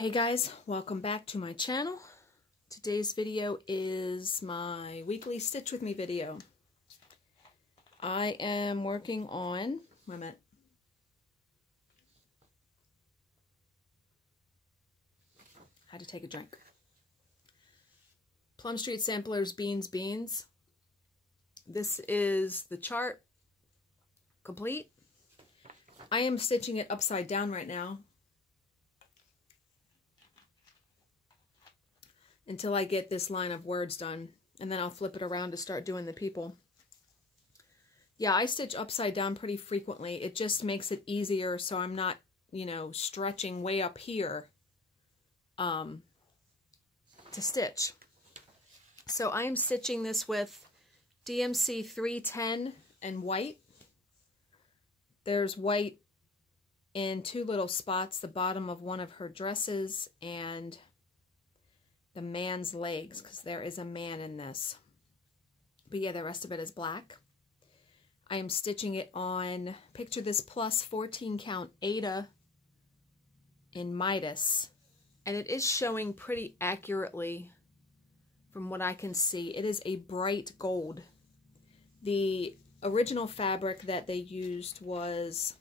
Hey guys, welcome back to my channel. Today's video is my weekly Stitch With Me video. I am working on, wait a minute. Had to take a drink. Plum Street Samplers Beans. This is the chart complete. I am stitching it upside down right now until I get this line of words done, and then I'll flip it around to start doing the people. Yeah, I stitch upside down pretty frequently. It just makes it easier so I'm not, stretching way up here to stitch. So I am stitching this with DMC 310 and white. There's white in two little spots, the bottom of one of her dresses and the man's legs, because there is a man in this. But yeah, the rest of it is black. I am stitching it on, picture this plus 14 count Aida in Midas. And it is showing pretty accurately from what I can see. It is a bright gold. The original fabric that they used was,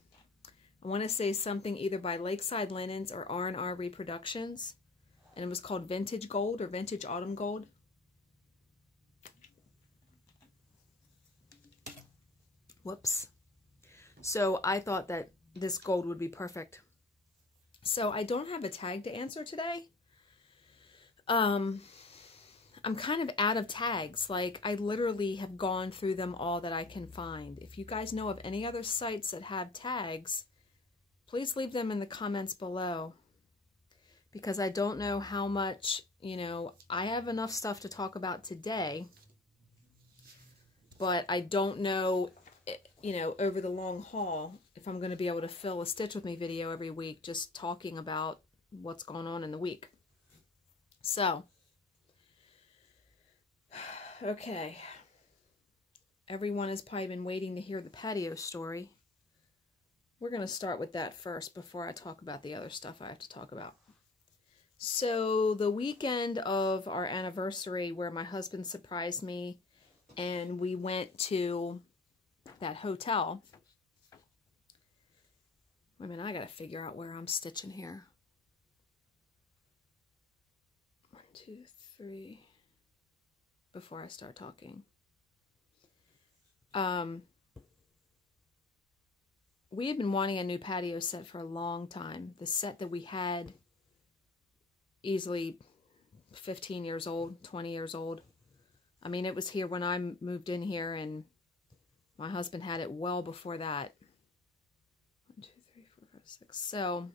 I want to say something either by Lakeside Linens or R&R Reproductions. And it was called Vintage Gold or Vintage Autumn Gold. Whoops. So I thought that this gold would be perfect. So I don't have a tag to answer today. I'm kind of out of tags. Like, I literally have gone through them all that I can find. If you guys know of any other sites that have tags, please leave them in the comments below. Because I don't know how much, I have enough stuff to talk about today, but I don't know, over the long haul, if I'm going to be able to fill a Stitch With Me video every week just talking about what's going on in the week. So, okay. Everyone has probably been waiting to hear the patio story. We're going to start with that first before I talk about the other stuff I have to talk about. So the weekend of our anniversary, where my husband surprised me and we went to that hotel. Wait a minute, I gotta figure out where I'm stitching here. 1, 2, 3. Before I start talking. We had been wanting a new patio set for a long time. The set that we had, easily 15 years old, 20 years old. I mean, it was here when I moved in here, and my husband had it well before that. 1, 2, 3, 4, 5, 6. So,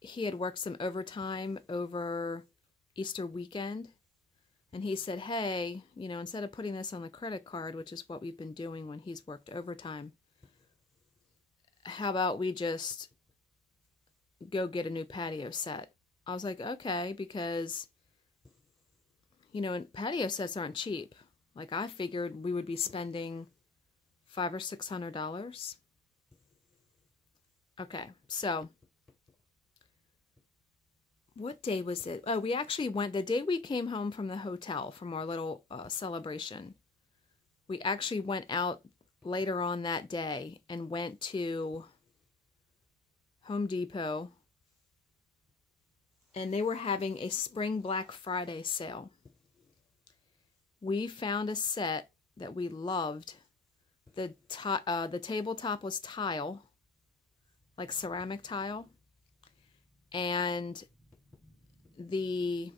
he had worked some overtime over Easter weekend, and he said, hey, instead of putting this on the credit card, which is what we've been doing when he's worked overtime, how about we just go get a new patio set? I was like, okay, because, patio sets aren't cheap. Like, I figured we would be spending $500 or $600. Okay, so what day was it? Oh, we actually went, the day we came home from the hotel, from our little celebration, we actually went out later on that day and went to Home Depot, and they were having a Spring Black Friday sale. We found a set that we loved. The tabletop was tile, like ceramic tile, and it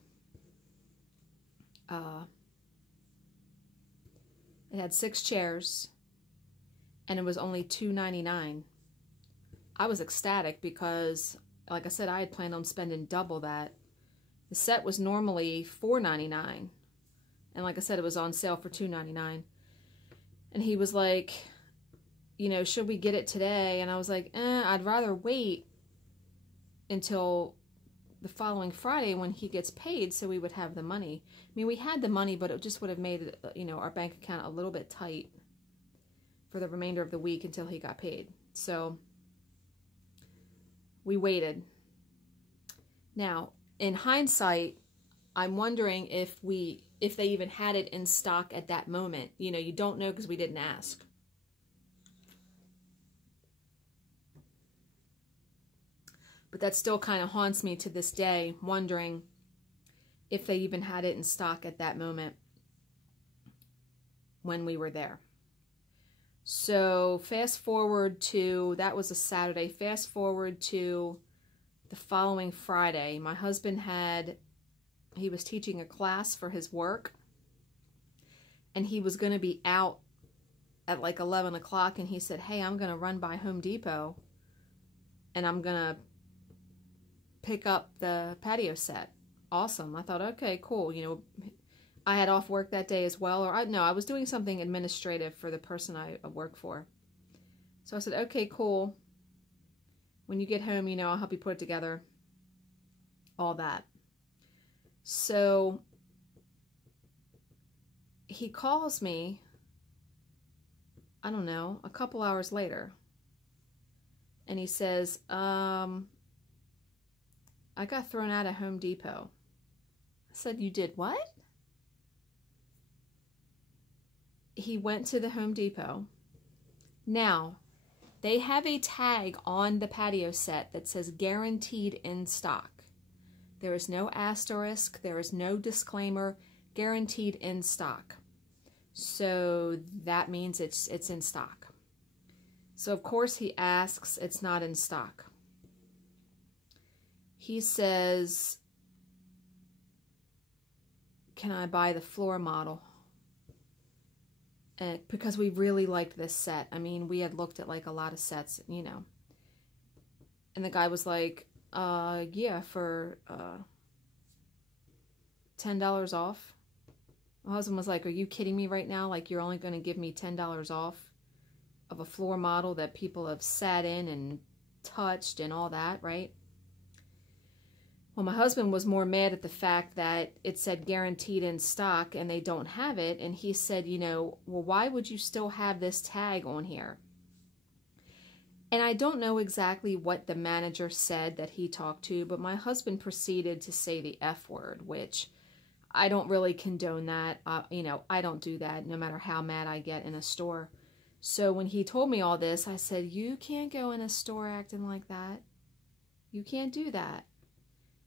had 6 chairs, and it was only $2.99. I was ecstatic because, like I said, I had planned on spending double that. The set was normally $4.99, and like I said, it was on sale for $2.99. And he was like, should we get it today? And I was like, I'd rather wait until the following Friday when he gets paid so we would have the money. I mean, we had the money, but it just would have made, our bank account a little bit tight for the remainder of the week until he got paid. So we waited. Now, in hindsight, I'm wondering if they even had it in stock at that moment. You know, you don't know because we didn't ask. But that still kind of haunts me to this day, wondering if they even had it in stock at that moment when we were there. So fast forward to, that was a Saturday, fast forward to the following Friday. My husband he was teaching a class for his work, and he was going to be out at like 11 o'clock, and he said, hey, I'm going to run by Home Depot, and I'm going to pick up the patio set. Awesome. I thought, okay, cool. You know, I had off work that day as well, or I was doing something administrative for the person I work for. So I said, okay, cool. When you get home, you know, I'll help you put it together. All that. So he calls me, I don't know, a couple hours later. And he says, I got thrown out of Home Depot. I said, you did what? He went to the Home Depot. Now, they have a tag on the patio set that says guaranteed in stock. There is no asterisk. There is no disclaimer. Guaranteed in stock. So that means it's in stock. So of course he asks, it's not in stock. He says, can I buy the floor model? Because we really liked this set. I mean, we had looked at like a lot of sets, you know. And the guy was like, yeah, for $10 off. My husband was like, are you kidding me right now? Like, you're only going to give me $10 off of a floor model that people have sat in and touched and all that, right? Well, my husband was more mad at the fact that it said guaranteed in stock and they don't have it. And he said, you know, well, why would you still have this tag on here? And I don't know exactly what the manager said that he talked to, but my husband proceeded to say the F word, which I don't really condone that. You know, I don't do that no matter how mad I get in a store. So when he told me all this, I said, you can't go in a store acting like that. You can't do that.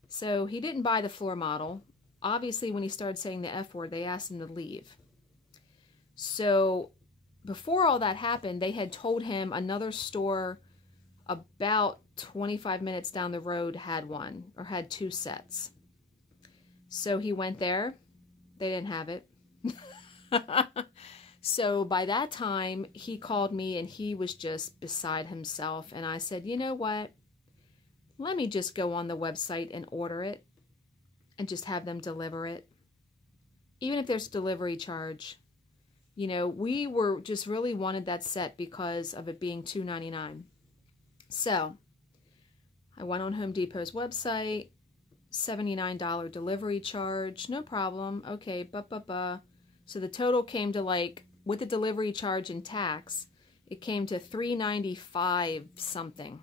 So he didn't buy the floor model. Obviously, when he started saying the F word, they asked him to leave. So before all that happened, they had told him another store about 25 minutes down the road had one, or had two sets. So he went there. They didn't have it. So by that time, he called me and he was just beside himself. And I said, you know what? Let me just go on the website and order it and just have them deliver it. Even if there's a delivery charge. You know, we were just really wanted that set because of it being $2.99. So I went on Home Depot's website, $79 delivery charge, no problem. Okay, So the total came to, like, with the delivery charge and tax, it came to $3.95 something.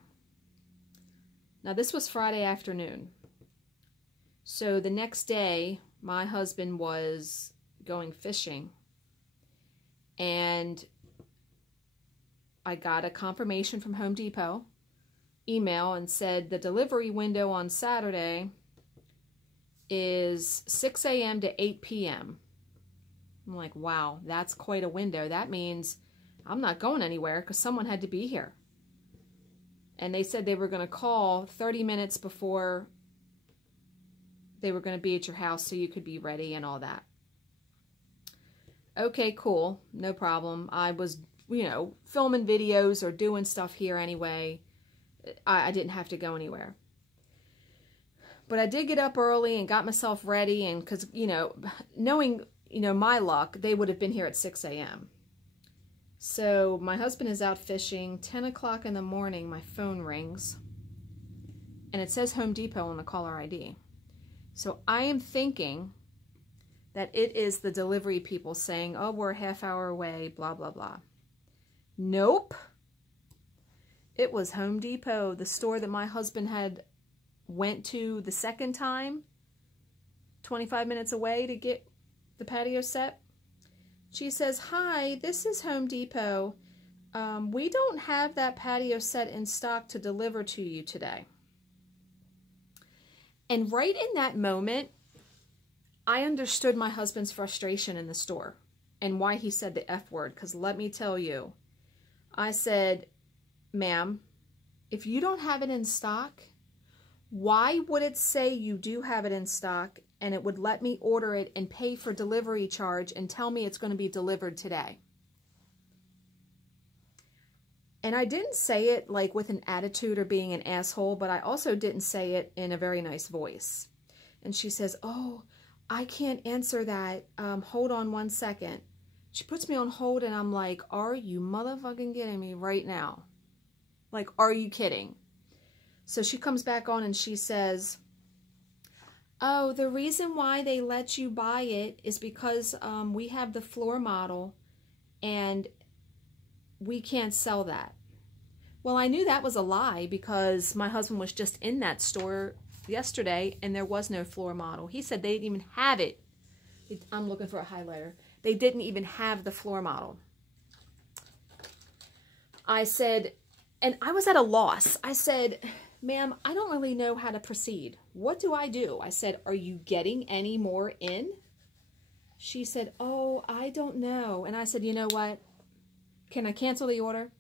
Now, this was Friday afternoon. So the next day, my husband was going fishing. And I got a confirmation from Home Depot email and said the delivery window on Saturday is 6 a.m. to 8 p.m. I'm like, wow, that's quite a window. That means I'm not going anywhere because someone had to be here. And they said they were going to call 30 minutes before they were going to be at your house so you could be ready and all that. Okay, cool. No problem. I was, you know, filming videos or doing stuff here anyway. I didn't have to go anywhere. But I did get up early and got myself ready. And because, you know, knowing, you know, my luck, they would have been here at 6 a.m. So my husband is out fishing. 10 o'clock in the morning, my phone rings. And it says Home Depot on the caller ID. So I am thinking that it is the delivery people saying, oh, we're a half hour away, blah, blah, blah. Nope. It was Home Depot, the store that my husband had went to the second time, 25 minutes away to get the patio set. She says, "Hi, this is Home Depot. We don't have that patio set in stock to deliver to you today." And right in that moment, I understood my husband's frustration in the store and why he said the F word. Because let me tell you, I said, "Ma'am, if you don't have it in stock, why would it say you do have it in stock and it would let me order it and pay for delivery charge and tell me it's going to be delivered today?" And I didn't say it like with an attitude or being an asshole, but I also didn't say it in a very nice voice. And she says, "Oh, I can't answer that. Hold on 1 second." She puts me on hold and I'm like, "Are you motherfucking kidding me right now? Like, are you kidding?" So she comes back on and she says, "Oh, the reason why they let you buy it is because we have the floor model and we can't sell that." Well, I knew that was a lie because my husband was just in that store yesterday and there was no floor model. He said they didn't even have it. I'm looking for a highlighter. They didn't even have the floor model. I said, and I was at a loss. I said, "Ma'am, I don't really know how to proceed. What do I do?" I said, "Are you getting any more in?" She said, "Oh, I don't know." And I said, "You know what? Can I cancel the order?"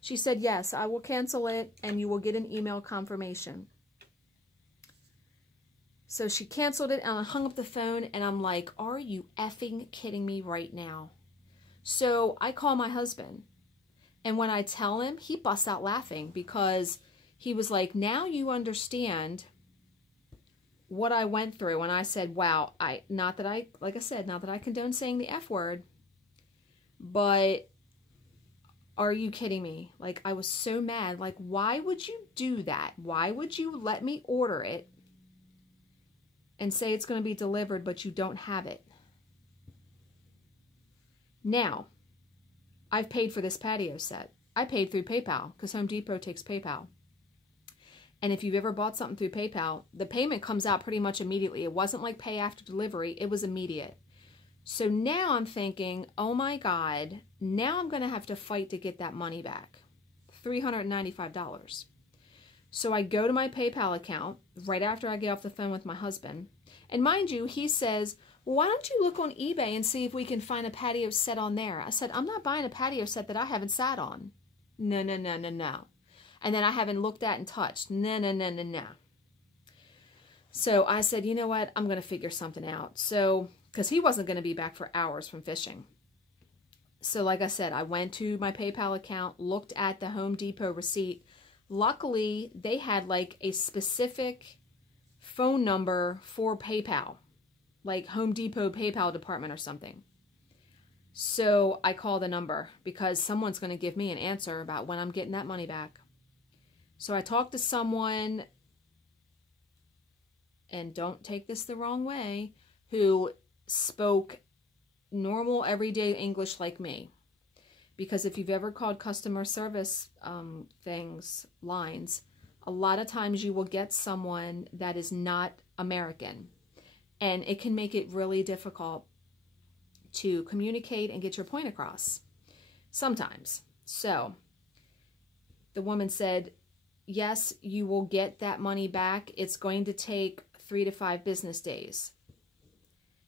She said, "Yes, I will cancel it and you will get an email confirmation." So she canceled it and I hung up the phone and I'm like, "Are you effing kidding me right now?" So I call my husband and when I tell him, he busts out laughing because he was like, "Now you understand what I went through." And I said, "Wow, like I said, not that I condone saying the F word, but are you kidding me?" Like, I was so mad. Like, why would you do that? Why would you let me order it and say it's going to be delivered, but you don't have it? Now, I've paid for this patio set. I paid through PayPal because Home Depot takes PayPal. And if you've ever bought something through PayPal, the payment comes out pretty much immediately. It wasn't like pay after delivery. It was immediate. So now I'm thinking, oh my God, now I'm going to have to fight to get that money back. $395. So I go to my PayPal account right after I get off the phone with my husband. And mind you, he says, "Well, why don't you look on eBay and see if we can find a patio set on there?" I said, "I'm not buying a patio set that I haven't sat on. No, no, no, no, no. And then I haven't looked at and touched. No, no, no, no, no." So I said, "You know what? I'm going to figure something out." So, because he wasn't going to be back for hours from fishing. So like I said, I went to my PayPal account, looked at the Home Depot receipt. Luckily, they had like a specific phone number for PayPal, like Home Depot PayPal department or something. So I called the number because someone's going to give me an answer about when I'm getting that money back. So I talked to someone, and don't take this the wrong way, who spoke normal everyday English like me. Because if you've ever called customer service lines, a lot of times you will get someone that is not American. And it can make it really difficult to communicate and get your point across. Sometimes. So the woman said, "Yes, you will get that money back. It's going to take 3 to 5 business days."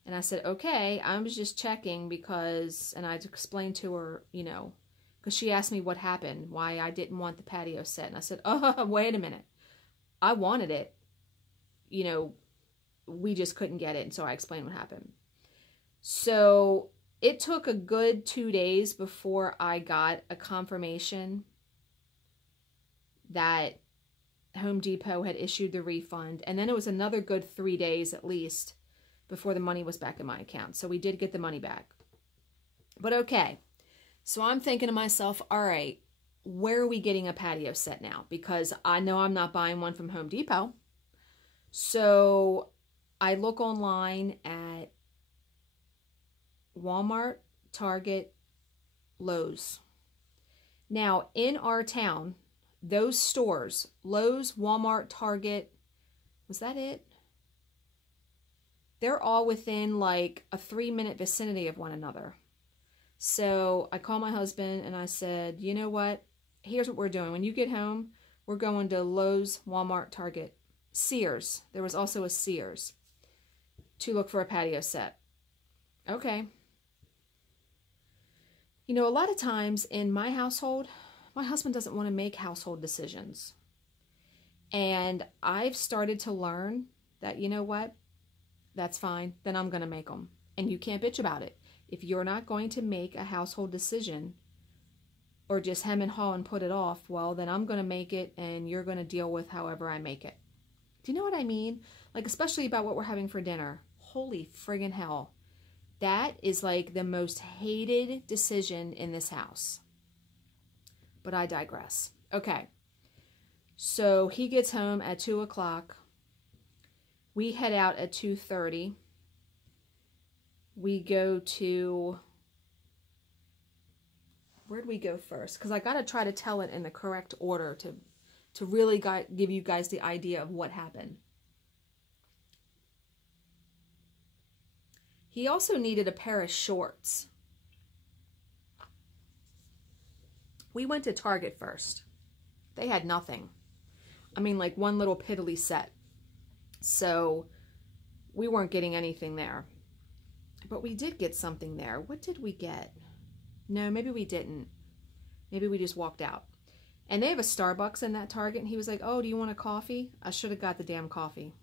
And I said, "Okay." I was just checking because, and I explained to her, you know, because she asked me what happened, why I didn't want the patio set. And I said, "Oh, wait a minute. I wanted it. You know, we just couldn't get it." And so I explained what happened. So it took a good 2 days before I got a confirmation that Home Depot had issued the refund. And then it was another good 3 days at least before the money was back in my account. So we did get the money back. But okay. So I'm thinking to myself, all right, where are we getting a patio set now? Because I know I'm not buying one from Home Depot. So I look online at Walmart, Target, Lowe's. Now, in our town, those stores, Lowe's, Walmart, Target, was that it? They're all within like a 3-minute vicinity of one another. So I called my husband and I said, you know what? Here's what we're doing. When you get home, we're going to Lowe's, Walmart, Target, Sears. There was also a Sears to look for a patio set. Okay. You know, a lot of times in my household, my husband doesn't want to make household decisions. And I've started to learn that, you know what? That's fine. Then I'm going to make them. And you can't bitch about it. If you're not going to make a household decision or just hem and haw and put it off, well, then I'm going to make it and you're going to deal with however I make it. Do you know what I mean? Like, especially about what we're having for dinner. Holy friggin' hell. That is like the most hated decision in this house. But I digress. Okay. So he gets home at 2 o'clock. We head out at 2:30. We go to, where'd we go first? Because I got to try to tell it in the correct order to really give you guys the idea of what happened. He also needed a pair of shorts. We went to Target first. They had nothing. I mean, like one little piddly set. So we weren't getting anything there. But we did get something there. What did we get? No, maybe we didn't. Maybe we just walked out. And they have a Starbucks in that Target. And he was like, oh, do you want a coffee? I should have got the damn coffee.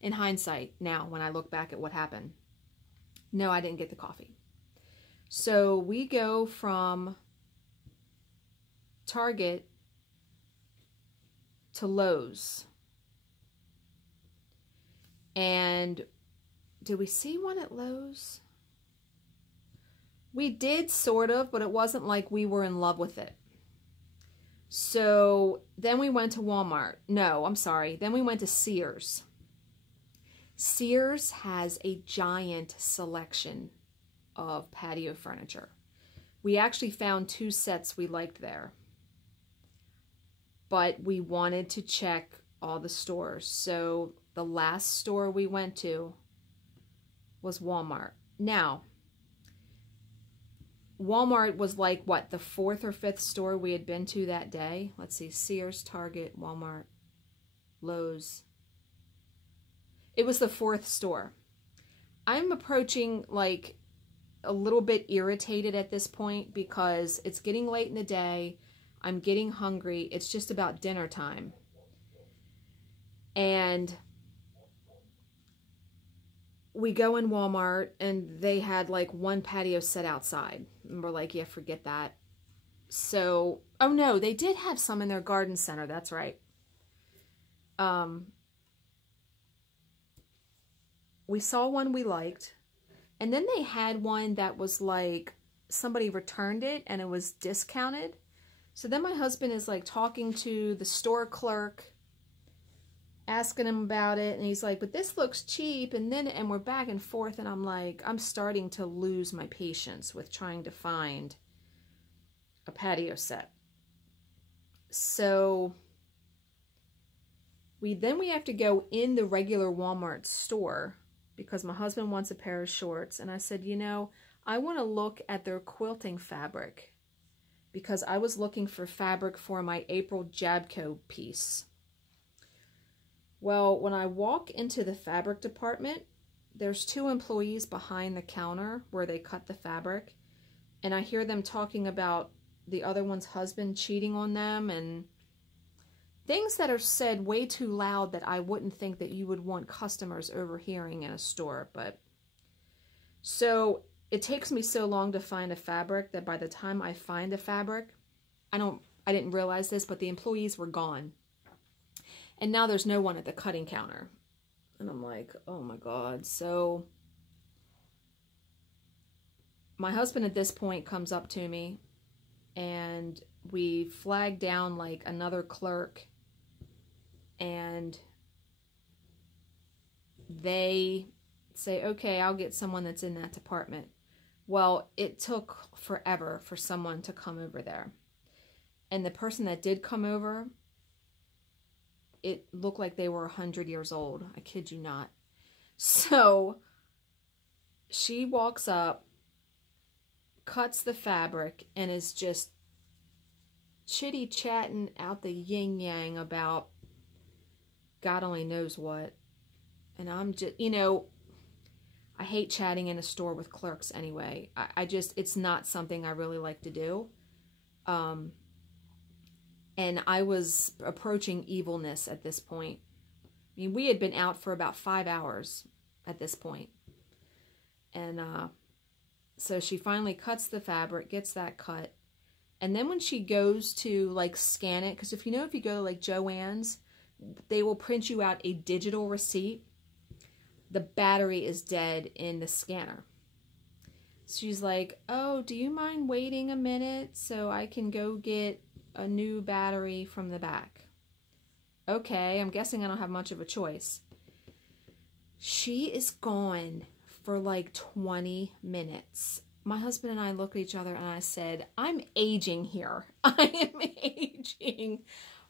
In hindsight, now, when I look back at what happened. No, I didn't get the coffee. So we go from Target to Lowe's. And did we see one at Lowe's? We did, sort of, but it wasn't like we were in love with it. So then we went to Walmart. No, I'm sorry. Then we went to Sears. Sears has a giant selection of patio furniture. We actually found 2 sets we liked there. But we wanted to check all the stores. So the last store we went to was Walmart. Now, Walmart was like, what, the 4th or 5th store we had been to that day? Let's see, Sears, Target, Walmart, Lowe's. It was the 4th store. I'm approaching like a little bit irritated at this point because it's getting late in the day. I'm getting hungry. It's just about dinner time. And we go in Walmart and they had like one patio set outside. And we're like, yeah, forget that. So, oh no, they did have some in their garden center. That's right. We saw one we liked. And then they had one that was like, somebody returned it and it was discounted. So then my husband is like talking to the store clerk, asking him about it, and he's like, but this looks cheap, and we're back and forth, and I'm like, I'm starting to lose my patience with trying to find a patio set. So we have to go in the regular Walmart store because my husband wants a pair of shorts, and I said, you know, I want to look at their quilting fabric because I was looking for fabric for my April Jabco piece. Well, when I walk into the fabric department, there's 2 employees behind the counter where they cut the fabric, and I hear them talking about the other one's husband cheating on them and things that are said way too loud that I wouldn't think that you would want customers overhearing in a store. But so it takes me so long to find a fabric that by the time I find a fabric, I didn't realize this, but the employees were gone. And now there's no one at the cutting counter. And I'm like, oh my God. So my husband at this point comes up to me and we flag down like another clerk, and they say, okay, I'll get someone that's in that department. Well, it took forever for someone to come over there. And the person that did come over, it looked like they were 100 years old. I kid you not. So she walks up, cuts the fabric, and is just chitty-chatting out the yin-yang about God only knows what. And I'm just, you know, I hate chatting in a store with clerks anyway. I just, it's not something I really like to do. And I was approaching evilness at this point. I mean, we had been out for about 5 hours at this point. And so she finally cuts the fabric, gets that cut. And then when she goes to like scan it, because if you go to like Joann's, they will print you out a digital receipt. The battery is dead in the scanner. She's like, oh, do you mind waiting a minute so I can go get a new battery from the back? Okay, I'm guessing I don't have much of a choice. She is gone for like 20 minutes. My husband and I looked at each other and I said, I'm aging here. I am aging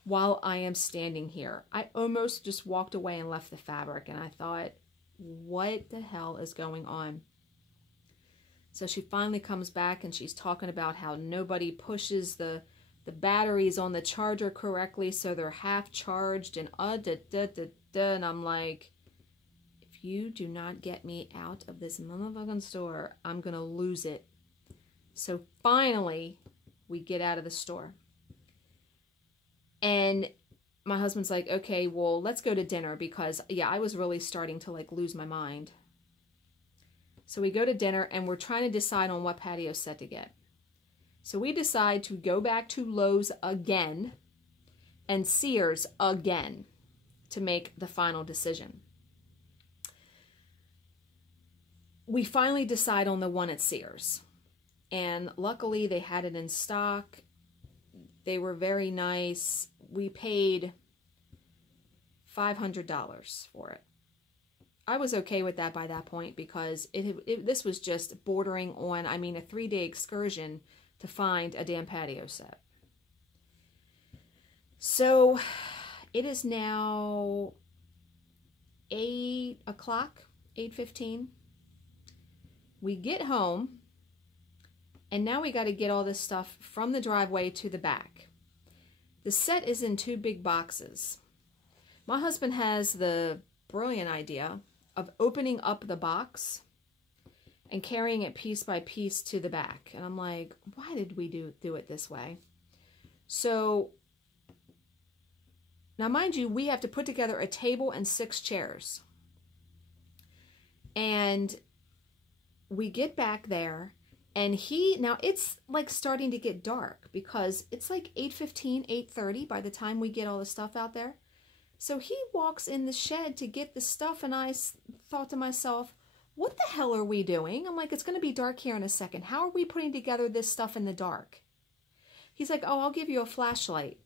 while I am standing here. I almost just walked away and left the fabric, and I thought, what the hell is going on? So she finally comes back and she's talking about how nobody pushes the batteries on the charger correctly, so they're half charged, and and I'm like, if you do not get me out of this motherfucking store, I'm gonna lose it. So finally we get out of the store, and my husband's like, okay, well, let's go to dinner, because yeah, I was really starting to like lose my mind. So we go to dinner and we're trying to decide on what patio set to get. So we decide to go back to Lowe's again and Sears again to make the final decision. We finally decide on the one at Sears. And luckily they had it in stock. They were very nice. We paid $500 for it. I was okay with that by that point, because this was just bordering on, I mean, a 3-day excursion to find a damn patio set. So it is now 8 o'clock, 8:15. We get home, and now we got to get all this stuff from the driveway to the back. The set is in 2 big boxes. My husband has the brilliant idea of opening up the box and carrying it piece by piece to the back. And I'm like, why did we do it this way? So now, mind you, we have to put together a table and 6 chairs. And we get back there, and now it's like starting to get dark, because it's like 8:15, 8:30 by the time we get all the stuff out there. So he walks in the shed to get the stuff, and I thought to myself, what the hell are we doing? I'm like, it's going to be dark here in a second. How are we putting together this stuff in the dark? He's like, oh, I'll give you a flashlight.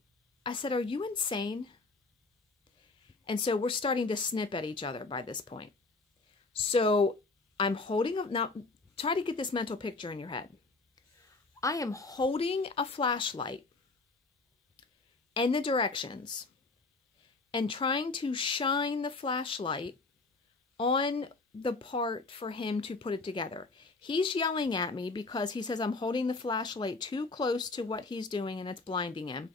I said, are you insane? And so we're starting to snip at each other by this point. So I'm holding now try to get this mental picture in your head. I am holding a flashlight and the directions, and trying to shine the flashlight on the part for him to put it together. He's yelling at me because he says I'm holding the flashlight too close to what he's doing and it's blinding him.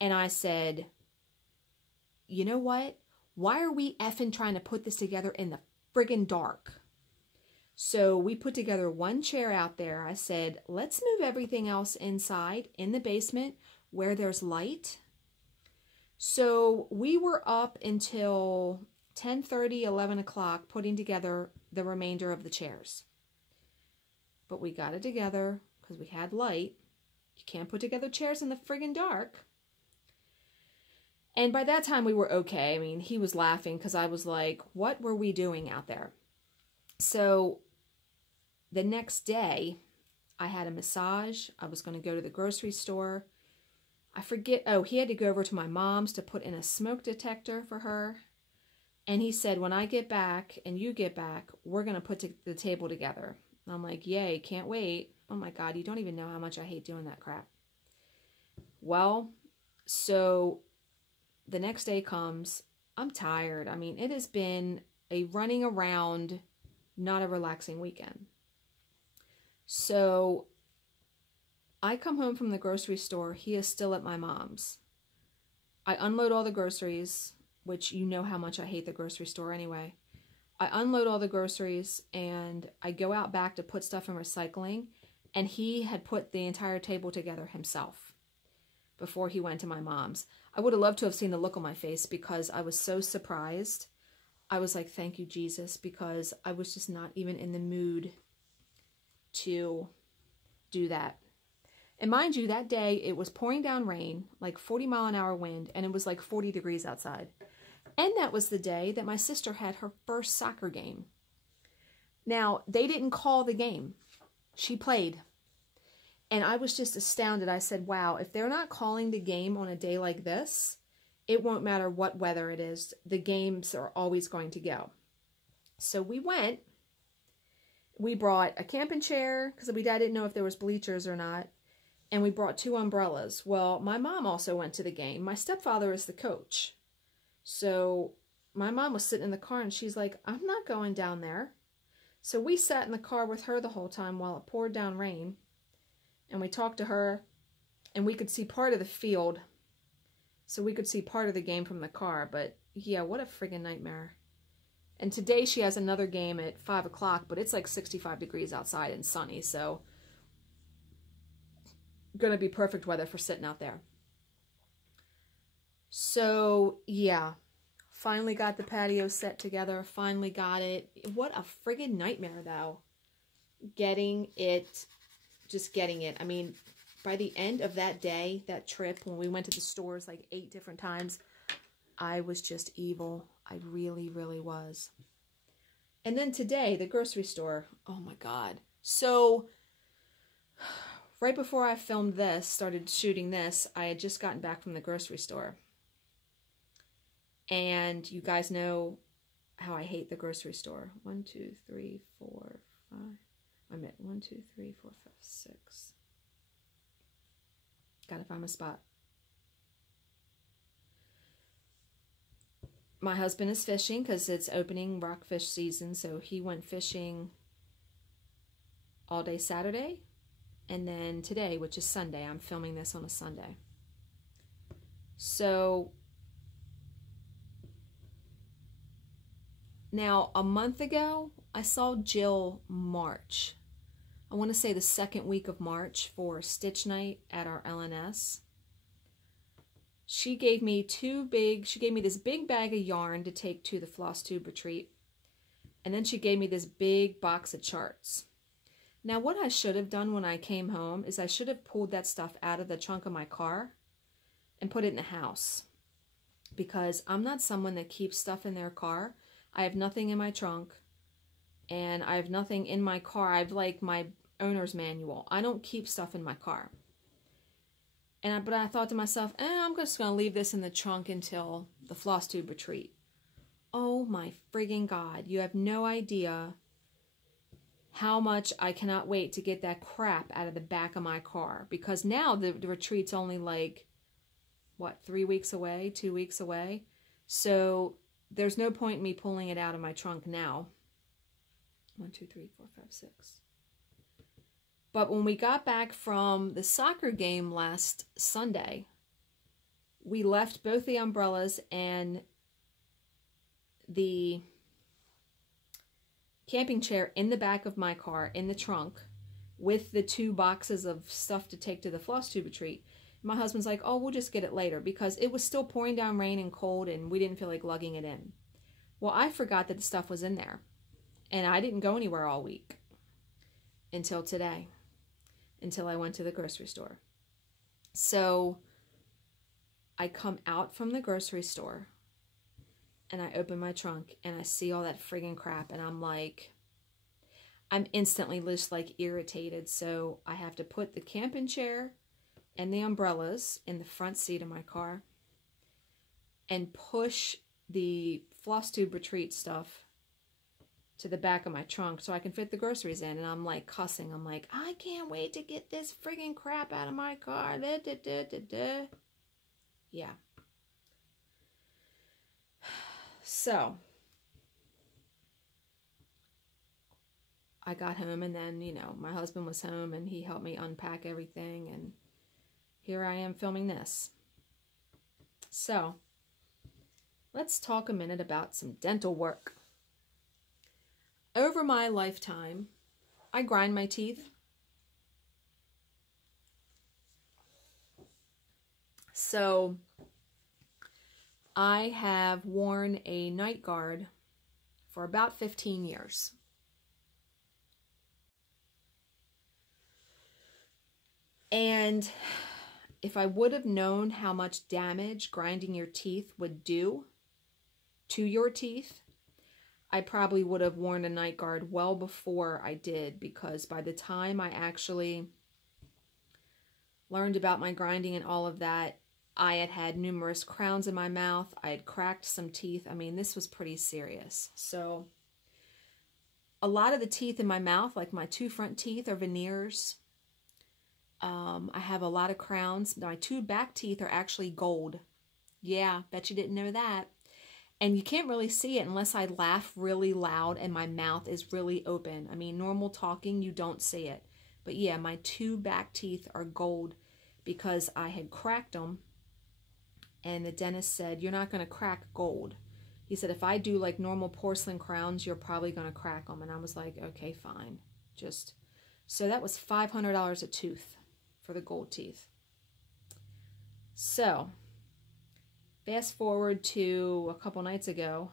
And I said, you know what? Why are we effing trying to put this together in the friggin' dark? So we put together 1 chair out there. I said, let's move everything else inside in the basement where there's light. So we were up until 10:30, 11 o'clock putting together the remainder of the chairs. But we got it together because we had light. You can't put together chairs in the friggin' dark. And by that time we were okay. I mean, he was laughing because I was like, what were we doing out there? So the next day I had a massage. I was going to go to the grocery store. I forget, oh, he had to go over to my mom's to put in a smoke detector for her. And he said, when I get back and you get back, we're going to put the table together. And I'm like, yay, can't wait. Oh my God, you don't even know how much I hate doing that crap. Well, so the next day comes. I'm tired. I mean, it has been a running around, not a relaxing weekend. So I come home from the grocery store. He is still at my mom's. I unload all the groceries, which you know how much I hate the grocery store anyway. I unload all the groceries and I go out back to put stuff in recycling, and he had put the entire table together himself before he went to my mom's. I would have loved to have seen the look on my face because I was so surprised. I was like, thank you, Jesus, because I was just not even in the mood to do that. And mind you, that day it was pouring down rain, like 40-mile-an-hour wind, and it was like 40 degrees outside. And that was the day that my sister had her first soccer game. Now, they didn't call the game. She played. And I was just astounded. I said, wow, if they're not calling the game on a day like this, it won't matter what weather it is. The games are always going to go. So we went. We brought a camping chair because my dad didn't know if there was bleachers or not. And we brought 2 umbrellas. Well, my mom also went to the game. My stepfather is the coach. So my mom was sitting in the car and she's like, I'm not going down there. So we sat in the car with her the whole time while it poured down rain. And we talked to her, and we could see part of the field. So we could see part of the game from the car. But yeah, what a friggin' nightmare. And today she has another game at 5 o'clock, but it's like 65 degrees outside and sunny. So gonna be perfect weather for sitting out there. So yeah, finally got the patio set together. Finally got it. What a friggin' nightmare though. Just getting it. I mean, by the end of that day, that trip, when we went to the stores like 8 different times, I was just evil. I really, really was. And then today, the grocery store. Oh my God. So, right before I filmed this, started shooting this, I had just gotten back from the grocery store. And you guys know how I hate the grocery store. 1, 2, 3, 4, 5. I'm at 1, 2, 3, 4, 5, 6. Gotta find my spot. My husband is fishing because it's opening rockfish season, so he went fishing all day Saturday, and then today, which is Sunday. I'm filming this on a Sunday. So now, a month ago, I saw Jill march. I want to say the second week of March for Stitch Night at our LNS. She gave me this big bag of yarn to take to the Flosstube retreat. And then she gave me this big box of charts. Now, what I should have done when I came home is I should have pulled that stuff out of the trunk of my car and put it in the house. Because I'm not someone that keeps stuff in their car. I have nothing in my trunk. And I have nothing in my car. I have like my owner's manual. I don't keep stuff in my car. But I thought to myself, I'm just going to leave this in the trunk until the Flosstube retreat. Oh my friggin' God. You have no idea how much I cannot wait to get that crap out of the back of my car. Because now the retreat's only like, 3 weeks away, 2 weeks away. So there's no point in me pulling it out of my trunk now. 1, 2, 3, 4, 5, 6. But when we got back from the soccer game last Sunday, we left both the umbrellas and the camping chair in the back of my car, in the trunk, with the 2 boxes of stuff to take to the Flosstube retreat. My husband's like, oh, we'll just get it later, because it was still pouring down rain and cold, and we didn't feel like lugging it in. Well, I forgot that the stuff was in there. And I didn't go anywhere all week until today, until I went to the grocery store. So I come out from the grocery store and I open my trunk and I see all that friggin' crap, and I'm instantly just like irritated. So I have to put the camping chair and the umbrellas in the front seat of my car and push the Flosstube retreat stuff to the back of my trunk so I can fit the groceries in. And I'm like cussing. I'm like, I can't wait to get this friggin' crap out of my car. Da, da, da, da, da. Yeah. So I got home, and then, you know, my husband was home and he helped me unpack everything. And here I am filming this. So let's talk a minute about some dental work. Over my lifetime, I grind my teeth. So I have worn a night guard for about 15 years. And if I would have known how much damage grinding your teeth would do to your teeth, I probably would have worn a night guard well before I did, because by the time I actually learned about my grinding and all of that, I had had numerous crowns in my mouth. I had cracked some teeth. I mean, this was pretty serious. So a lot of the teeth in my mouth, like my 2 front teeth, are veneers. I have a lot of crowns. My 2 back teeth are actually gold. Yeah, bet you didn't know that. And you can't really see it unless I laugh really loud and my mouth is really open. I mean, normal talking, you don't see it. But yeah, my 2 back teeth are gold because I had cracked them. And the dentist said, you're not going to crack gold. He said, if I do like normal porcelain crowns, you're probably going to crack them. And I was like, okay, fine. So that was $500 a tooth for the gold teeth. So fast forward to a couple nights ago,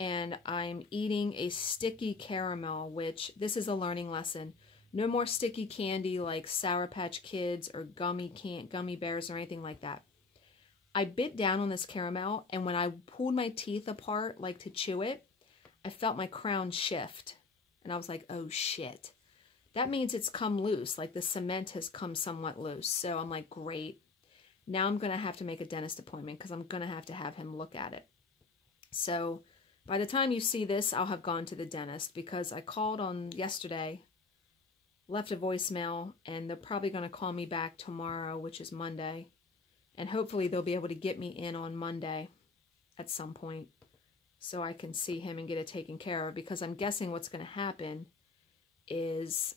and I'm eating a sticky caramel, which this is a learning lesson. No more sticky candy like Sour Patch Kids or gummy bears or anything like that. I bit down on this caramel, and when I pulled my teeth apart, like to chew it, I felt my crown shift. And I was like, oh shit. That means it's come loose, like the cement has come somewhat loose. So I'm like, great. Now I'm going to have to make a dentist appointment because I'm going to have him look at it. So by the time you see this, I'll have gone to the dentist, because I called on yesterday, left a voicemail, and they're probably going to call me back tomorrow, which is Monday. And hopefully they'll be able to get me in on Monday at some point so I can see him and get it taken care of, because I'm guessing what's going to happen is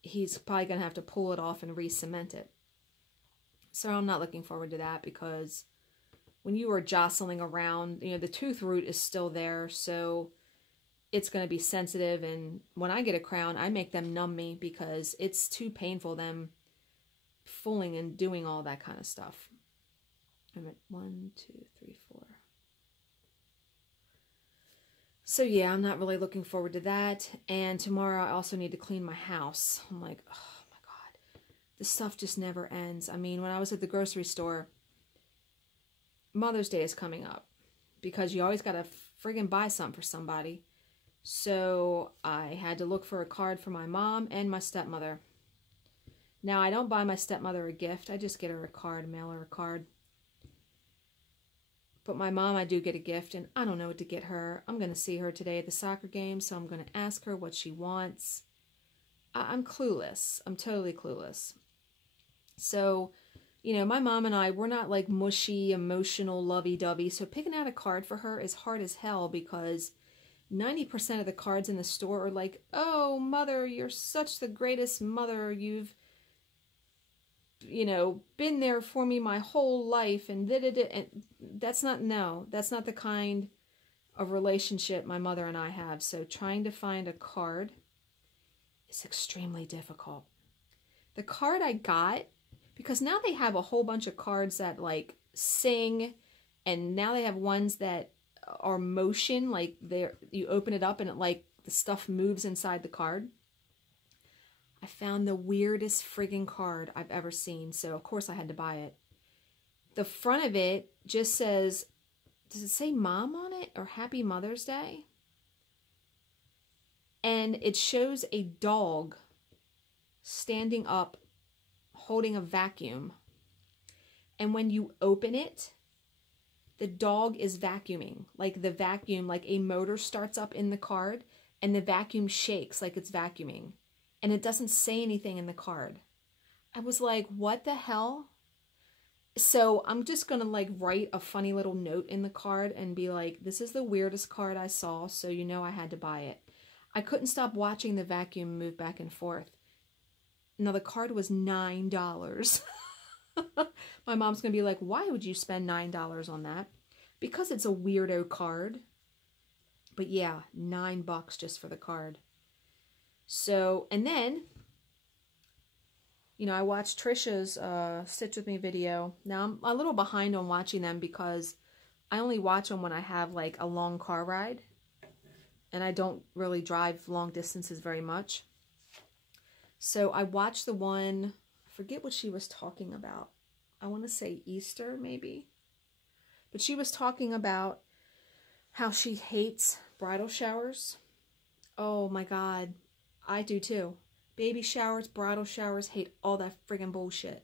he's probably going to have to pull it off and re-cement it. So I'm not looking forward to that, because when you are jostling around, you know, the tooth root is still there, so it's going to be sensitive. And when I get a crown, I make them numb me because it's too painful, them fooling and doing all that kind of stuff. I'm at 1, 2, 3, 4. So yeah, I'm not really looking forward to that. And tomorrow I also need to clean my house. I'm like, oh my God, this stuff just never ends. I mean, when I was at the grocery store, Mother's Day is coming up, because you always got to friggin' buy something for somebody. So I had to look for a card for my mom and my stepmother. Now, I don't buy my stepmother a gift. I just get her a card, mail her a card. But my mom, I do get a gift, and I don't know what to get her. I'm going to see her today at the soccer game, so I'm going to ask her what she wants. I'm clueless. I'm totally clueless. So, you know, my mom and I, we're not like mushy, emotional, lovey-dovey. So picking out a card for her is hard as hell, because 90% of the cards in the store are like, oh, mother, you're such the greatest mother. You've, you know, been there for me my whole life, and and that's not the kind of relationship my mother and I have. So trying to find a card is extremely difficult. The card I got, because now they have a whole bunch of cards that like sing, and now they have ones that are motion, like you open it up and it like the stuff moves inside the card. I found the weirdest friggin' card I've ever seen, so of course I had to buy it. The front of it just says, does it say Mom on it or Happy Mother's Day? And it shows a dog standing up holding a vacuum. And when you open it, the dog is vacuuming. Like the vacuum, like a motor starts up in the card and the vacuum shakes like it's vacuuming. And it doesn't say anything in the card. I was like, what the hell? So I'm just going to like write a funny little note in the card and be like, this is the weirdest card I saw, so you know I had to buy it. I couldn't stop watching the vacuum move back and forth. Now the card was $9. My mom's going to be like, why would you spend $9 on that? Because it's a weirdo card. But yeah, $9 just for the card. So, and then, you know, I watched Trisha's Stitch With Me video. Now, I'm a little behind on watching them because I only watch them when I have, like, a long car ride. And I don't really drive long distances very much. So, I watched the one, I forget what she was talking about. I want to say Easter, maybe. But she was talking about how she hates bridal showers. Oh, my God. I do, too. Baby showers, bridal showers, hate all that friggin' bullshit.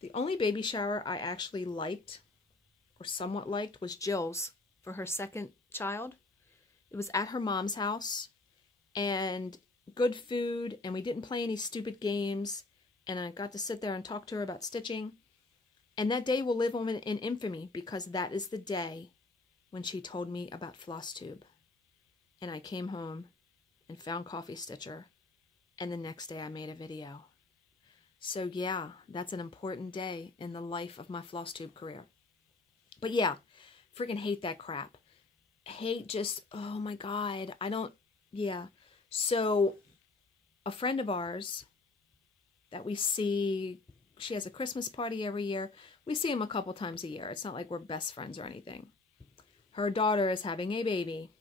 The only baby shower I actually liked, or somewhat liked, was Jill's for her second child. It was at her mom's house, and good food, and we didn't play any stupid games, and I got to sit there and talk to her about stitching. And that day will live on in infamy, because that is the day when she told me about Flosstube. And I came home and found Coffee Stitcher. And the next day I made a video. So yeah, that's an important day in the life of my Flosstube career. But yeah, freaking hate that crap. Hate just, oh my God, I don't, yeah. So a friend of ours that we see, she has a Christmas party every year. We see him a couple times a year. It's not like we're best friends or anything. Her daughter is having a baby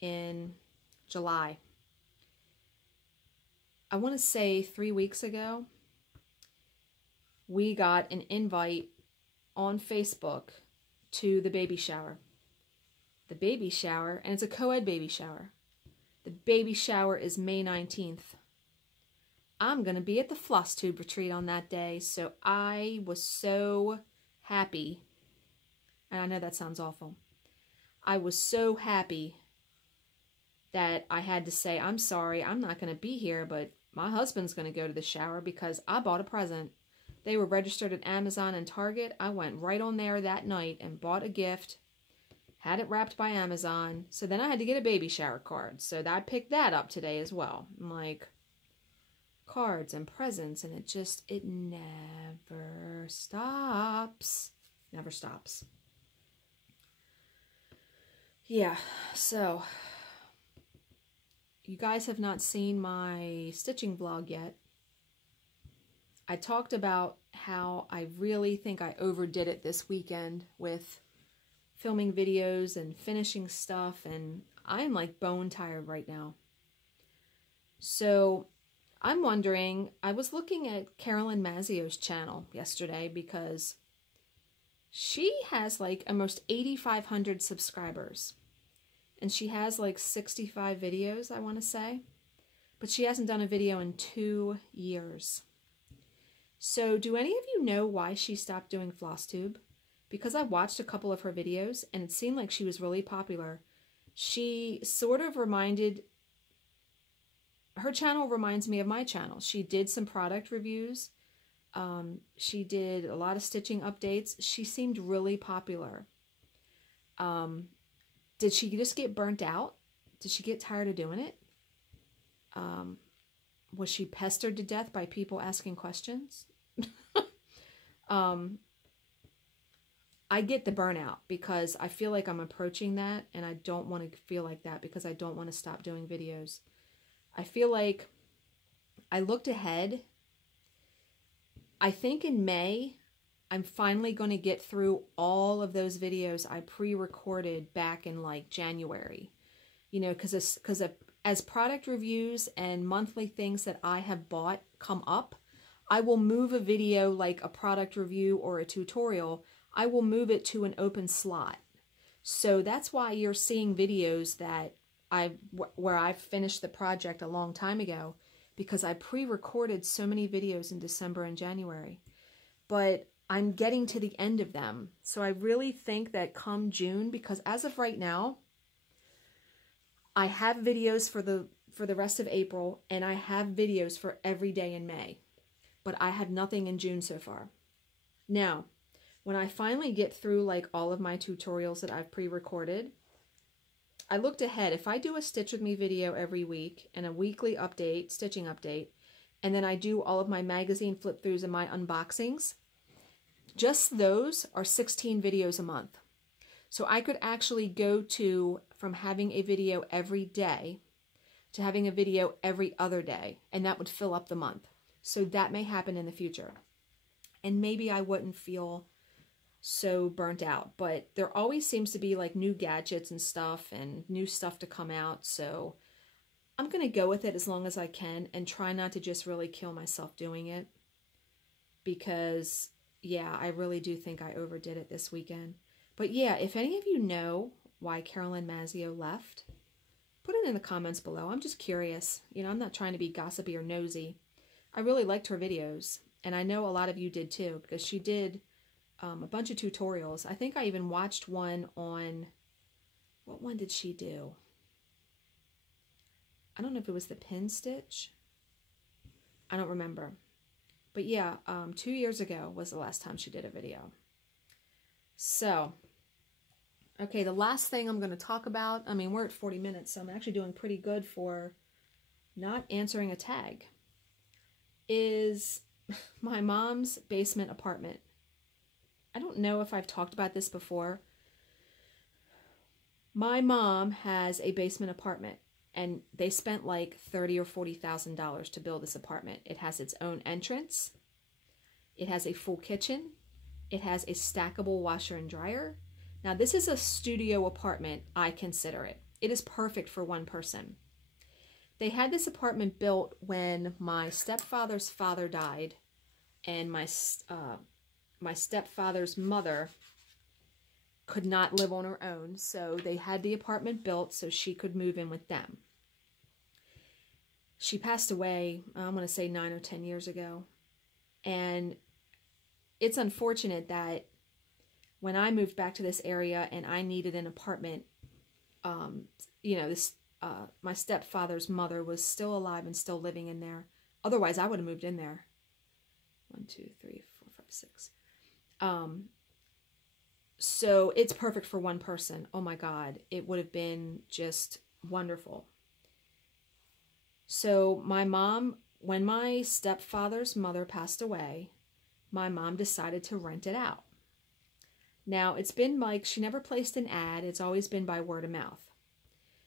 in July. I want to say 3 weeks ago, we got an invite on Facebook to the baby shower. The baby shower, and it's a co-ed baby shower. The baby shower is May 19th. I'm going to be at the Flosstube retreat on that day, so I was so happy. And I know that sounds awful. I was so happy that I had to say, I'm sorry, I'm not going to be here, but my husband's going to go to the shower because I bought a present. They were registered at Amazon and Target. I went right on there that night and bought a gift. Had it wrapped by Amazon. So then I had to get a baby shower card. So I picked that up today as well. I'm like, cards and presents. And it never stops. Never stops. Yeah, so you guys have not seen my stitching vlog yet. I talked about how I really think I overdid it this weekend with filming videos and finishing stuff, and I'm like bone tired right now. So I'm wondering, I was looking at Carolyn Mazzio's channel yesterday because she has like almost 8,500 subscribers. And she has like 65 videos, I want to say. But she hasn't done a video in 2 years. So do any of you know why she stopped doing Flosstube? Because I watched a couple of her videos and it seemed like she was really popular. She sort of reminded, her channel reminds me of my channel. She did some product reviews. She did a lot of stitching updates. She seemed really popular. Did she just get burnt out? Did she get tired of doing it? Was she pestered to death by people asking questions? I get the burnout because I feel like I'm approaching that, and I don't want to feel like that because I don't want to stop doing videos. I feel like I looked ahead. I think in May, I'm finally going to get through all of those videos I pre-recorded back in like January. You know, because as product reviews and monthly things that I have bought come up, I will move a video like a product review or a tutorial. I will move it to an open slot. So that's why you're seeing videos that where I finished the project a long time ago, because I pre-recorded so many videos in December and January. But I'm getting to the end of them. So I really think that come June, because as of right now, I have videos for the rest of April, and I have videos for every day in May, but I have nothing in June so far. Now, when I finally get through like all of my tutorials that I've pre-recorded, I looked ahead. If I do a Stitch With Me video every week and a weekly update, stitching update, and then I do all of my magazine flip-throughs and my unboxings, just those are 16 videos a month. So I could actually go from having a video every day to having a video every other day, and that would fill up the month. So that may happen in the future. And maybe I wouldn't feel so burnt out, but there always seems to be like new gadgets and stuff and new stuff to come out. So I'm going to go with it as long as I can and try not to just really kill myself doing it, because yeah, I really do think I overdid it this weekend. But yeah, if any of you know why Carolyn Mazzio left, put it in the comments below. I'm just curious. You know, I'm not trying to be gossipy or nosy. I really liked her videos, and I know a lot of you did too, because she did a bunch of tutorials. I think I even watched one on, what one did she do? I don't know if it was the pin stitch. I don't remember. But yeah, 2 years ago was the last time she did a video. So, okay, the last thing I'm going to talk about, I mean, we're at 40 minutes, so I'm actually doing pretty good for not answering a tag, is my mom's basement apartment. I don't know if I've talked about this before. My mom has a basement apartment, and they spent like $30,000 or $40,000 to build this apartment. It has its own entrance. It has a full kitchen. It has a stackable washer and dryer. Now, this is a studio apartment, I consider it. It is perfect for one person. They had this apartment built when my stepfather's father died, and my stepfather's mother could not live on her own, so they had the apartment built so she could move in with them. She passed away, I'm going to say 9 or 10 years ago, and it's unfortunate that when I moved back to this area and I needed an apartment, you know, my stepfather's mother was still alive and still living in there. Otherwise, I would have moved in there. 1, 2, 3, 4, 5, 6. So it's perfect for one person. Oh my God, it would have been just wonderful. So my mom, when my stepfather's mother passed away, my mom decided to rent it out. Now, it's been like, she never placed an ad. It's always been by word of mouth.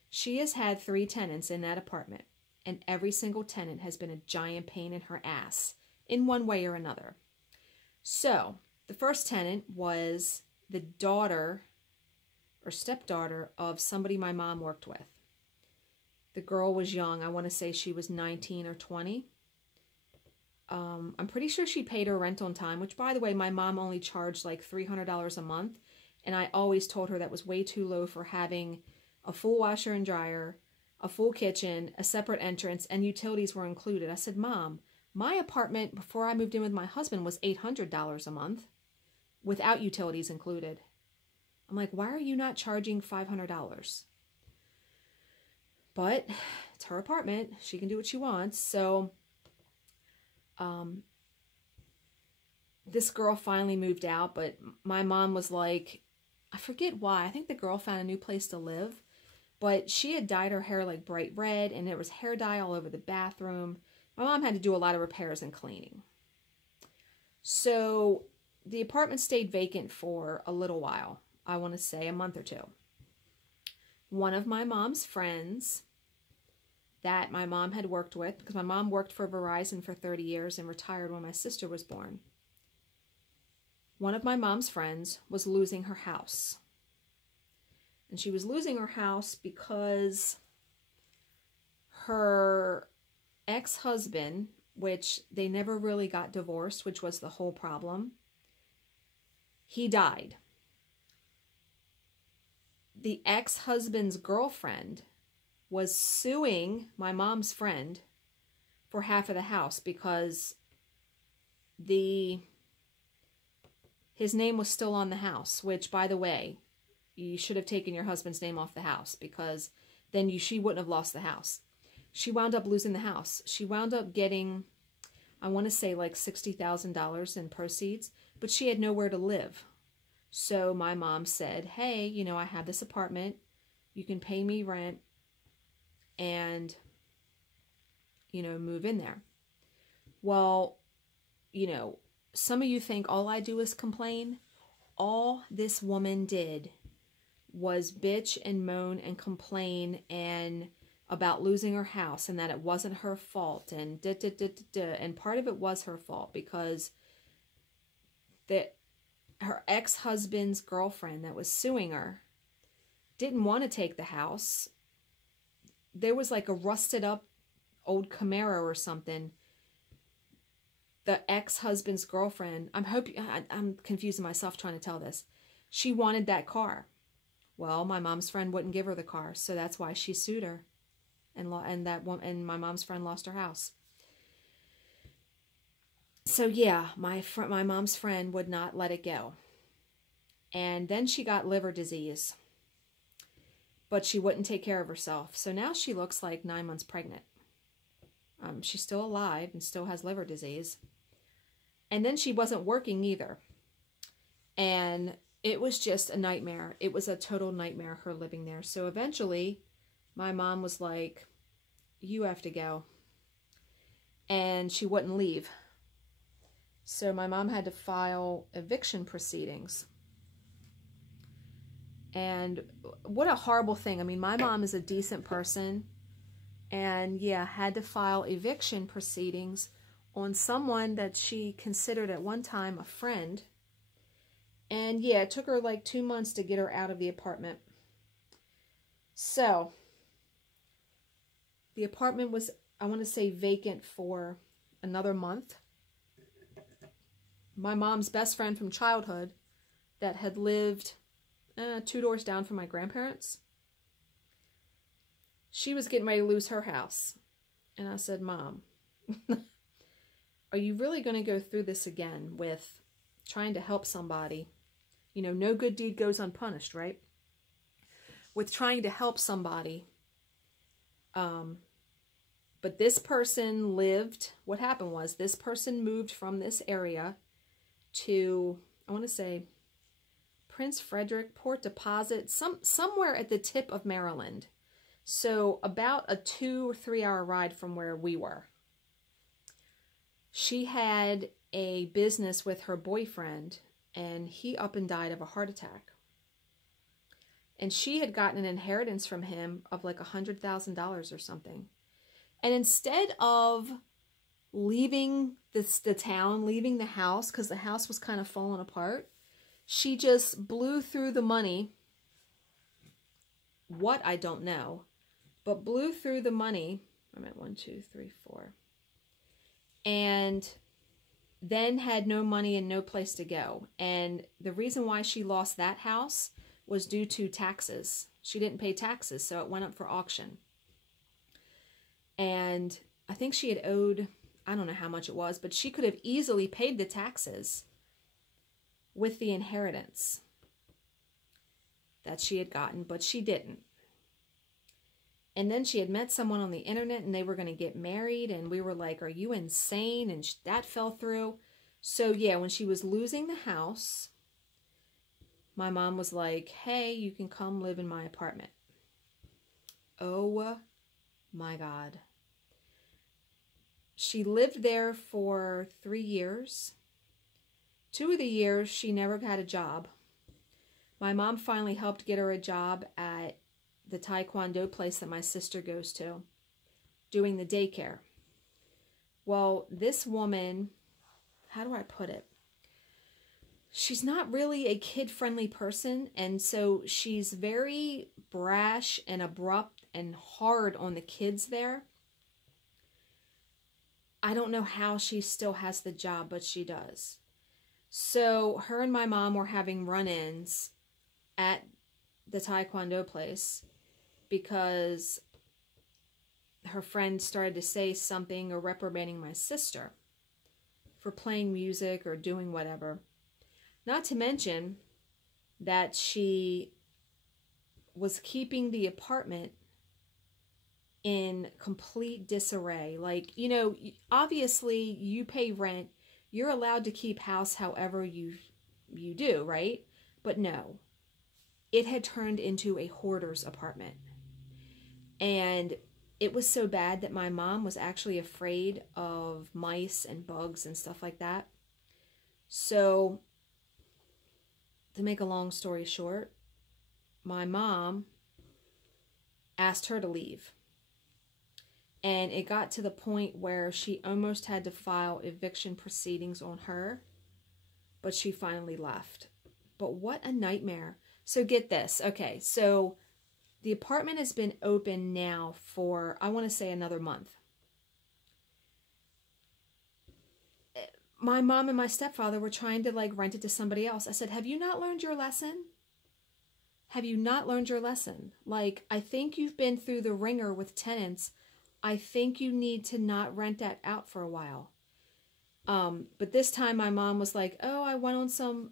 She has had 3 tenants in that apartment, and every single tenant has been a giant pain in her ass in one way or another. So the first tenant was the daughter or stepdaughter of somebody my mom worked with. The girl was young. I want to say she was 19 or 20. I'm pretty sure she paid her rent on time, which, by the way, my mom only charged like $300 a month. And I always told her that was way too low for having a full washer and dryer, a full kitchen, a separate entrance, and utilities were included. I said, Mom, my apartment before I moved in with my husband was $800 a month without utilities included. I'm like, why are you not charging $500? But it's her apartment. She can do what she wants. So this girl finally moved out, but my mom was like, I forget why. I think the girl found a new place to live, but she had dyed her hair like bright red, and there was hair dye all over the bathroom. My mom had to do a lot of repairs and cleaning. So the apartment stayed vacant for a little while. I want to say a month or 2. One of my mom's friends that my mom had worked with, because my mom worked for Verizon for 30 years and retired when my sister was born. One of my mom's friends was losing her house. And she was losing her house because her ex-husband, which they never really got divorced, which was the whole problem, he died. The ex-husband's girlfriend was suing my mom's friend for half of the house because the his name was still on the house, which, by the way, you should have taken your husband's name off the house, because then she wouldn't have lost the house. She wound up losing the house. She wound up getting, I want to say like $60,000 in proceeds, but she had nowhere to live. So my mom said, hey, you know, I have this apartment. You can pay me rent and, you know, move in there. Well, you know, some of you think all I do is complain. All this woman did was bitch and moan and complain and about losing her house and that it wasn't her fault and and part of it was her fault because her ex-husband's girlfriend that was suing her didn't want to take the house. There was like a rusted up old Camaro or something. The ex-husband's girlfriend, I'm confusing myself trying to tell this. She wanted that car. Well, my mom's friend wouldn't give her the car, so that's why she sued her. And my mom's friend lost her house. So yeah, my mom's friend would not let it go. And then she got liver disease. But she wouldn't take care of herself. So now she looks like 9 months pregnant. She's still alive and still has liver disease. And then she wasn't working either. And it was just a nightmare. It was a total nightmare, her living there. So eventually, my mom was like, you have to go. And she wouldn't leave. So my mom had to file eviction proceedings. And what a horrible thing. I mean, my mom is a decent person. And yeah, had to file eviction proceedings on someone that she considered at one time a friend. And yeah, it took her like 2 months to get her out of the apartment. So, the apartment was, I want to say, vacant for another month. My mom's best friend from childhood that had lived 2 doors down from my grandparents, she was getting ready to lose her house. And I said, Mom, are you really going to go through this again with trying to help somebody? You know, no good deed goes unpunished, right? With trying to help somebody. But this person lived, what happened was this person moved from this area to, I want to say, Prince Frederick, Port Deposit, somewhere at the tip of Maryland. So about a 2 or 3 hour ride from where we were. She had a business with her boyfriend, and he up and died of a heart attack. And she had gotten an inheritance from him of like $100,000 or something. And instead of leaving the town, leaving the house, because the house was kind of falling apart, she just blew through the money. What, I don't know. But blew through the money. I'm at 1, 2, 3, 4. And then had no money and no place to go. And the reason why she lost that house was due to taxes. She didn't pay taxes, so it went up for auction. And I think she had owed, I don't know how much it was, but she could have easily paid the taxes with the inheritance that she had gotten, but she didn't. And then she had met someone on the internet and they were going to get married, and we were like, are you insane? And that fell through. So yeah, when she was losing the house, my mom was like, hey, you can come live in my apartment. Oh my God. She lived there for 3 years. 2 of the years, she never had a job. My mom finally helped get her a job at the Taekwondo place that my sister goes to, doing the daycare. Well, this woman, how do I put it? She's not really a kid-friendly person, and so she's very brash and abrupt and hard on the kids there. I don't know how she still has the job, but she does. So her and my mom were having run-ins at the Taekwondo place because her friend started to say something or reprimanding my sister for playing music or doing whatever. Not to mention that she was keeping the apartment in complete disarray. Like, you know, obviously you pay rent. You're allowed to keep house however you do, right? But no, it had turned into a hoarder's apartment. And it was so bad that my mom was actually afraid of mice and bugs and stuff like that. So, to make a long story short, my mom asked her to leave. And it got to the point where she almost had to file eviction proceedings on her, but she finally left. But what a nightmare. So get this. Okay, so the apartment has been open now for, I want to say, another month. My mom and my stepfather were trying to like rent it to somebody else. I said, have you not learned your lesson? Have you not learned your lesson? Like, I think you've been through the ringer with tenants. I think you need to not rent that out for a while. But this time my mom was like, oh, I went on some,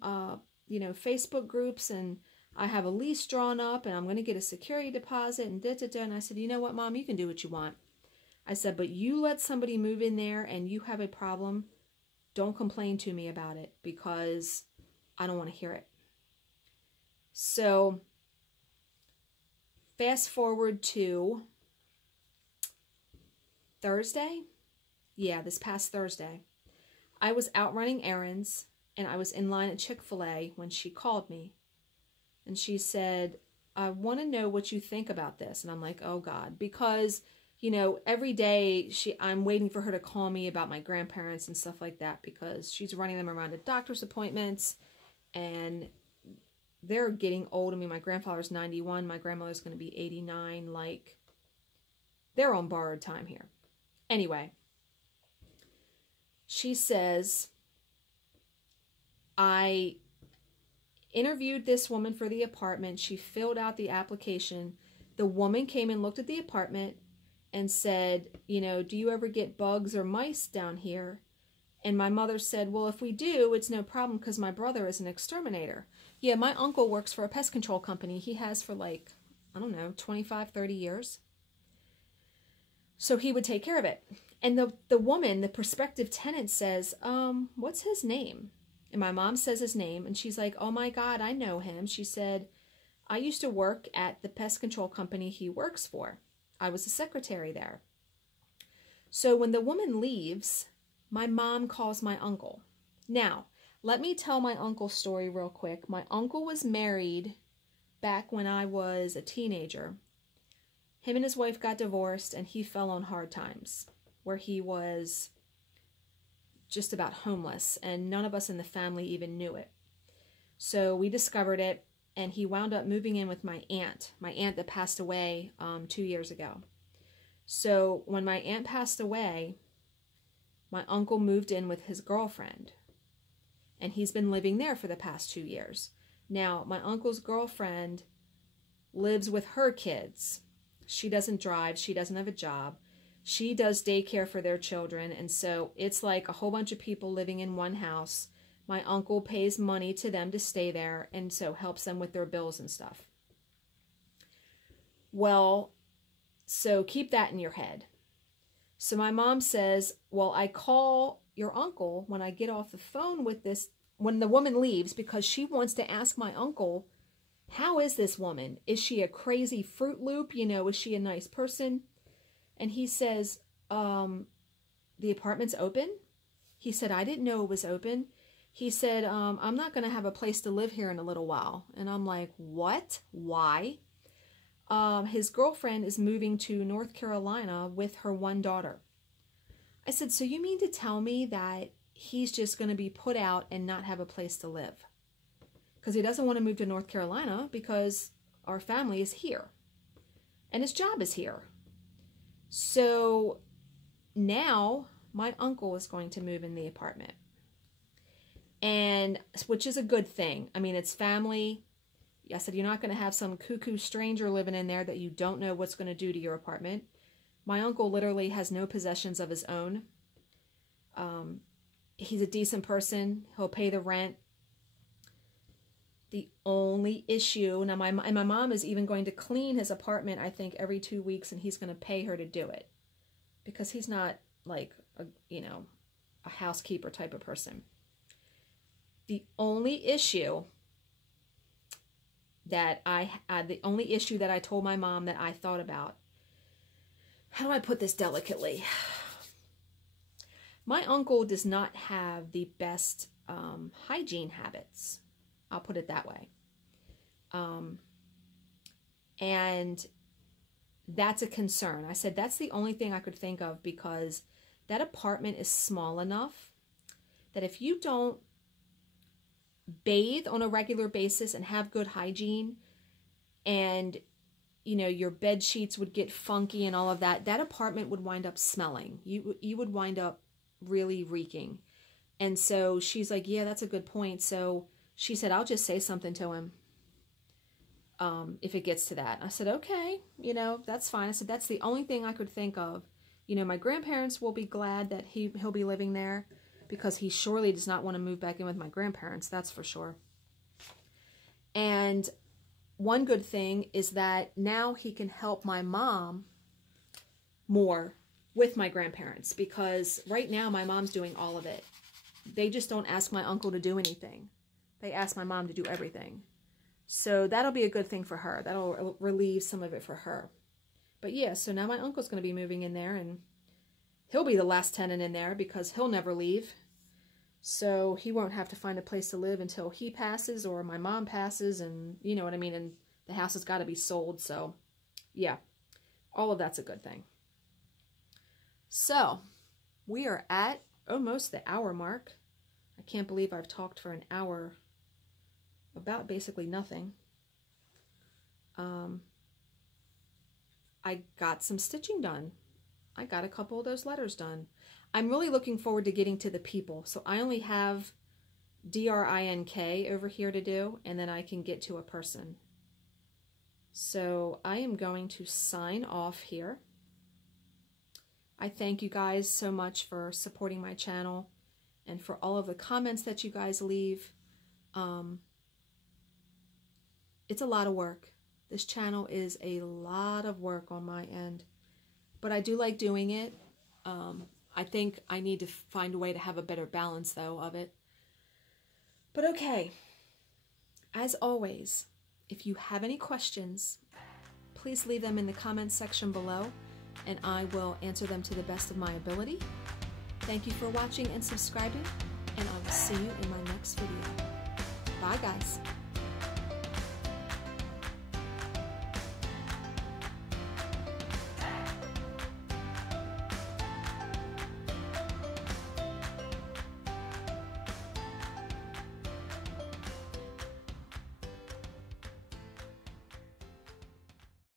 Facebook groups and I have a lease drawn up and I'm going to get a security deposit and da-da-da. And I said, you know what, Mom, you can do what you want. I said, but you let somebody move in there and you have a problem, don't complain to me about it because I don't want to hear it. So fast forward to Thursday. Yeah, this past Thursday. I was out running errands and I was in line at Chick-fil-A when she called me. And she said, I want to know what you think about this. And I'm like, oh God, because, you know, every day I'm waiting for her to call me about my grandparents and stuff like that because she's running them around to doctor's appointments and they're getting old. I mean, my grandfather's 91. My grandmother's going to be 89. Like, they're on borrowed time here. Anyway, she says, I interviewed this woman for the apartment. She filled out the application. The woman came and looked at the apartment and said, you know, do you ever get bugs or mice down here? And my mother said, well, if we do, it's no problem because my brother is an exterminator. Yeah, my uncle works for a pest control company. He has for like, I don't know, 25, 30 years. So he would take care of it. And the woman, the prospective tenant says, what's his name? And my mom says his name, and she's like, oh my God, I know him. She said, I used to work at the pest control company he works for. I was a secretary there. So when the woman leaves, my mom calls my uncle. Now, let me tell my uncle's story real quick. My uncle was married back when I was a teenager. Him and his wife got divorced, and he fell on hard times, where he was just about homeless, and none of us in the family even knew it. So we discovered it, and he wound up moving in with my aunt that passed away 2 years ago. So when my aunt passed away, my uncle moved in with his girlfriend, and he's been living there for the past 2 years. Now, my uncle's girlfriend lives with her kids. She doesn't drive. She doesn't have a job. She does daycare for their children, and so it's like a whole bunch of people living in one house. My uncle pays money to them to stay there, and so helps them with their bills and stuff. Well, so keep that in your head. So my mom says, well, I call your uncle when I get off the phone with this, when the woman leaves, because she wants to ask my uncle, how is this woman? Is she a crazy Fruit Loop? You know, is she a nice person? And he says, the apartment's open? He said, I didn't know it was open. He said, I'm not going to have a place to live here in a little while. And I'm like, what? Why? His girlfriend is moving to North Carolina with her one daughter. I said, so you mean to tell me that he's just going to be put out and not have a place to live? Because he doesn't want to move to North Carolina because our family is here. And his job is here. So now my uncle is going to move in the apartment. And which is a good thing. I mean, it's family. I said, you're not going to have some cuckoo stranger living in there that you don't know what's going to do to your apartment. My uncle literally has no possessions of his own. He's a decent person. He'll pay the rent. The only issue, now my mom is even going to clean his apartment, I think, every 2 weeks, and he's going to pay her to do it because he's not like a, you know, a housekeeper type of person. The only issue that I told my mom that I thought about, how do I put this delicately? My uncle does not have the best hygiene habits. I'll put it that way. And that's a concern. I said, that's the only thing I could think of, because that apartment is small enough that if you don't bathe on a regular basis and have good hygiene, and, you know, your bed sheets would get funky and all of that, that apartment would wind up smelling. You would wind up really reeking. And so she's like, yeah, that's a good point. So she said, I'll just say something to him if it gets to that. I said, okay, you know, that's fine. I said, that's the only thing I could think of. You know, my grandparents will be glad that he'll be living there, because he surely does not want to move back in with my grandparents, that's for sure. And one good thing is that now he can help my mom more with my grandparents, because right now my mom's doing all of it. They just don't ask my uncle to do anything. They ask my mom to do everything. So that'll be a good thing for her. That'll relieve some of it for her. But yeah, so now my uncle's going to be moving in there, and he'll be the last tenant in there because he'll never leave. So he won't have to find a place to live until he passes or my mom passes, and you know what I mean, and the house has got to be sold. So yeah, all of that's a good thing. So we are at almost the hour mark. I can't believe I've talked for an hour about basically nothing. I got some stitching done. I got a couple of those letters done. I'm really looking forward to getting to the people. So I only have DRINK over here to do, and then I can get to a person. So I am going to sign off here. I thank you guys so much for supporting my channel and for all of the comments that you guys leave. It's a lot of work. This channel is a lot of work on my end, but I do like doing it. I think I need to find a way to have a better balance, though, of it. But okay, as always, if you have any questions, please leave them in the comments section below, and I will answer them to the best of my ability. Thank you for watching and subscribing, and I will see you in my next video. Bye, guys.